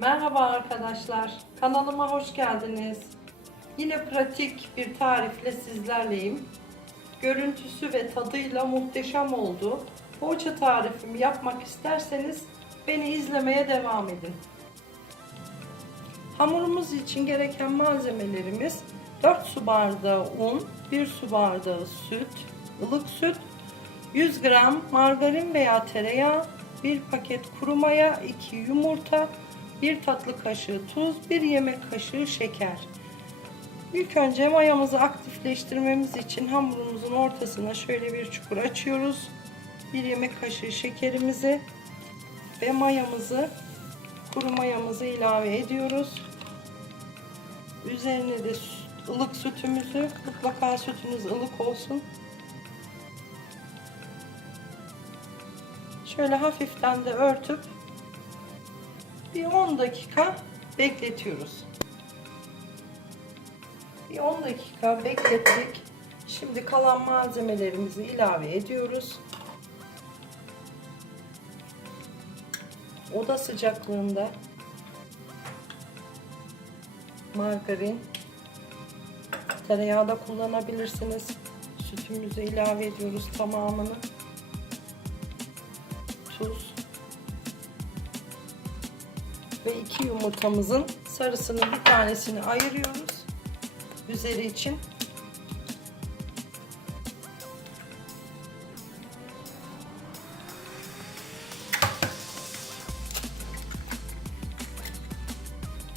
Merhaba arkadaşlar, kanalıma hoş geldiniz. Yine pratik bir tarifle sizlerleyim. Görüntüsü ve tadıyla muhteşem oldu. Poğaça tarifimi yapmak isterseniz beni izlemeye devam edin. Hamurumuz için gereken malzemelerimiz 4 su bardağı un, 1 su bardağı süt, ılık süt, 100 gram margarin veya tereyağı, 1 paket kuru maya, 2 yumurta, 1 tatlı kaşığı tuz, 1 yemek kaşığı şeker. İlk önce mayamızı aktifleştirmemiz için hamurumuzun ortasına şöyle bir çukur açıyoruz. 1 yemek kaşığı şekerimizi ve mayamızı, kuru mayamızı ilave ediyoruz. Üzerine de ılık sütümüzü, mutlaka sütünüz ılık olsun. Şöyle hafiften de örtüp bir 10 dakika bekletiyoruz. Bir 10 dakika beklettik. Şimdi kalan malzemelerimizi ilave ediyoruz. Oda sıcaklığında margarin, tereyağı da kullanabilirsiniz. Sütümüzü ilave ediyoruz tamamını. Tuz ve 2 yumurtamızın sarısının bir tanesini ayırıyoruz üzeri için.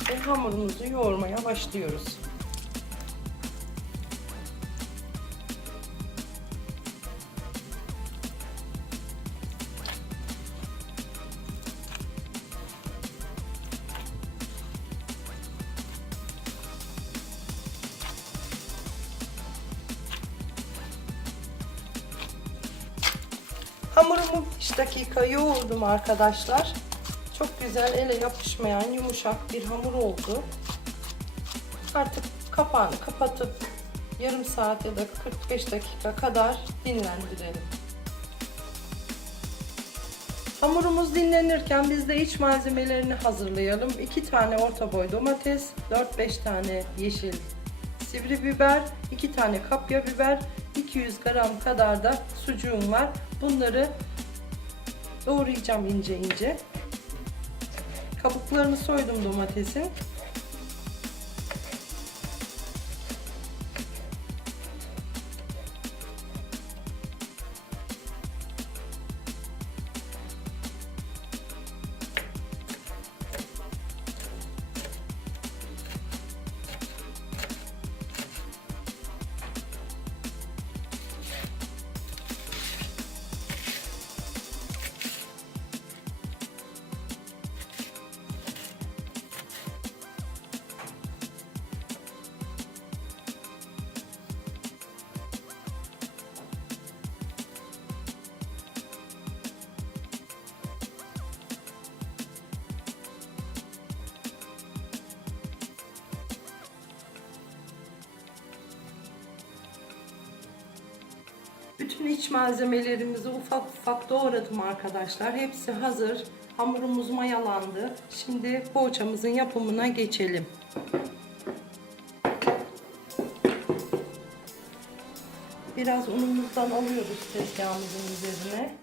Ve hamurumuzu yoğurmaya başlıyoruz. Hamurumu 5 dakika yoğurdum arkadaşlar. Çok güzel, ele yapışmayan yumuşak bir hamur oldu. Artık kapağını kapatıp yarım saat ya da 45 dakika kadar dinlendirelim. Hamurumuz dinlenirken biz de iç malzemelerini hazırlayalım. 2 tane orta boy domates, 4-5 tane yeşil sivri biber, 2 tane kapya biber, 200 gram kadar da sucuğum var. Bunları doğrayacağım ince ince. Kabuklarını soydum domatesin. Bütün iç malzemelerimizi ufak ufak doğradım arkadaşlar. Hepsi hazır. Hamurumuz mayalandı. Şimdi poğaçamızın yapımına geçelim. Biraz unumuzdan alıyoruz tezgahımızın üzerine.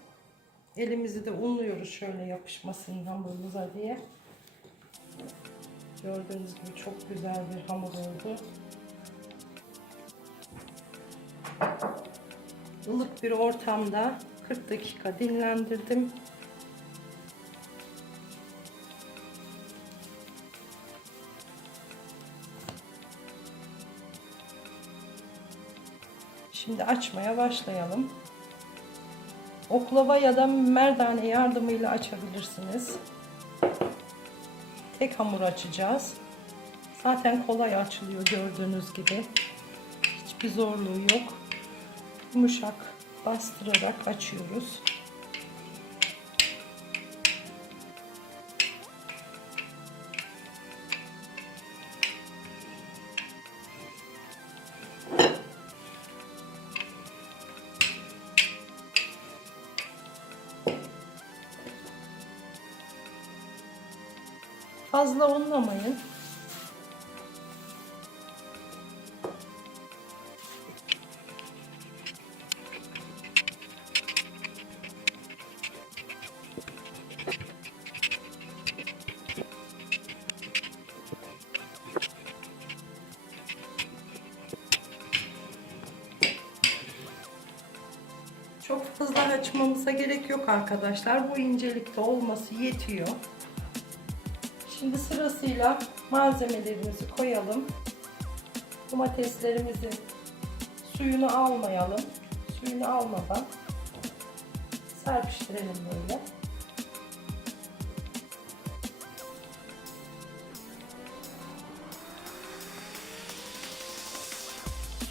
Elimizi de unluyoruz şöyle yapışmasın hamurumuza diye. Gördüğünüz gibi çok güzel bir hamur oldu. Ilık bir ortamda 40 dakika dinlendirdim. Şimdi açmaya başlayalım. Oklava ya da merdane yardımıyla açabilirsiniz. Tek hamur açacağız. Zaten kolay açılıyor gördüğünüz gibi. Hiçbir zorluğu yok. Yumuşak bastırarak açıyoruz. Fazla unlamayın. Çok fazla açmamıza gerek yok arkadaşlar. Bu incelikte olması yetiyor. Şimdi sırasıyla malzemelerimizi koyalım. Domateslerimizi suyunu almayalım. Suyunu almadan serpiştirelim böyle.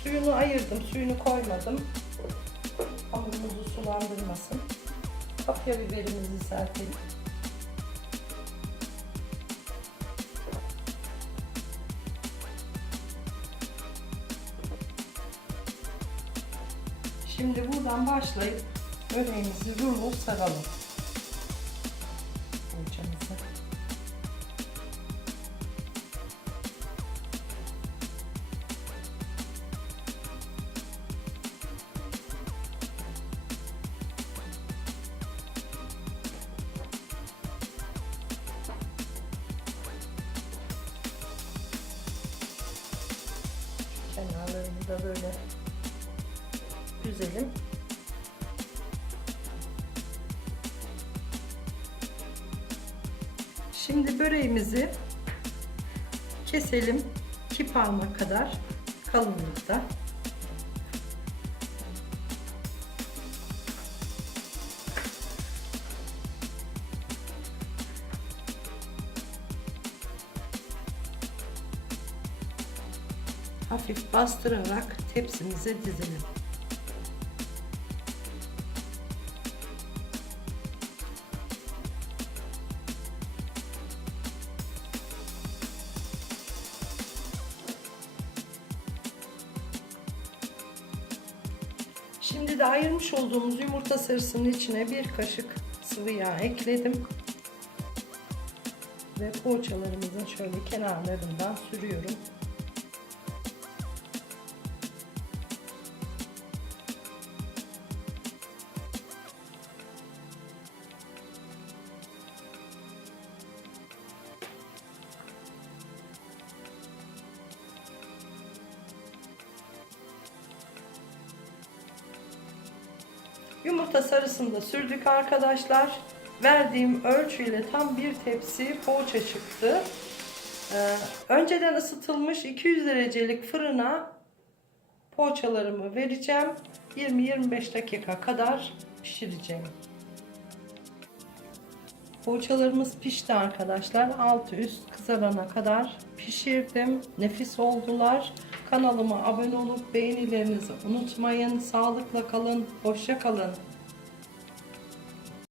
Suyunu ayırdım. Suyunu koymadım. Hamurumuzu sulandırmasın. Kapya biberimizi serpelim. Şimdi buradan başlayıp böreğimizi rulo saralım. Poğaçamızı. Kenarlarını da böyle düzelim. Şimdi böreğimizi keselim. 2 parmak kadar kalınlıkta. Hafif bastırarak tepsimize dizelim. Şimdi de ayırmış olduğumuz yumurta sarısının içine bir kaşık sıvı yağ ekledim. Ve poğaçalarımızın şöyle kenarlarından sürüyorum. Yumurta sarısını da sürdük arkadaşlar. Verdiğim ölçüyle tam bir tepsi poğaça çıktı. Önceden ısıtılmış 200 derecelik fırına poğaçalarımı vereceğim. 20-25 dakika kadar pişireceğim. Poğaçalarımız pişti arkadaşlar. Altı üst kızarana kadar pişirdim. Nefis oldular. Kanalıma abone olup beğenilerinizi unutmayın. Sağlıkla kalın. Hoşça kalın.